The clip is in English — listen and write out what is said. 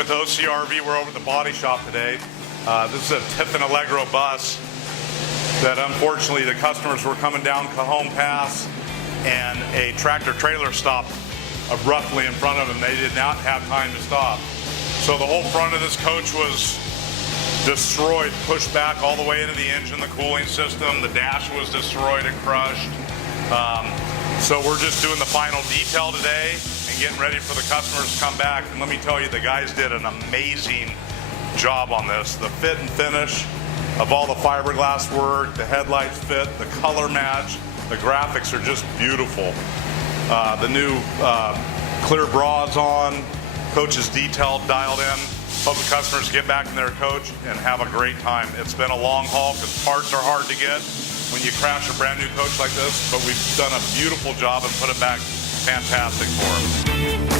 with OCRV. We're over at the body shop today. This is a Tiffin Allegro bus that unfortunately the customers were coming down Cajon Pass and a tractor trailer stopped abruptly in front of them. They did not have time to stop. So the whole front of this coach was destroyed, pushed back all the way into the engine, the cooling system. The dash was destroyed and crushed. So we're just doing the final detail today and getting ready for the customers to come back. And let me tell you, the guys did an amazing job on this. The fit and finish of all the fiberglass work, the headlights fit, the color match, the graphics are just beautiful. The new clear bras on, coach's detail dialed in. Hope the customers get back in their coach and have a great time. It's been a long haul because parts are hard to get when you crash a brand new coach like this, but we've done a beautiful job and put it back fantastic for them.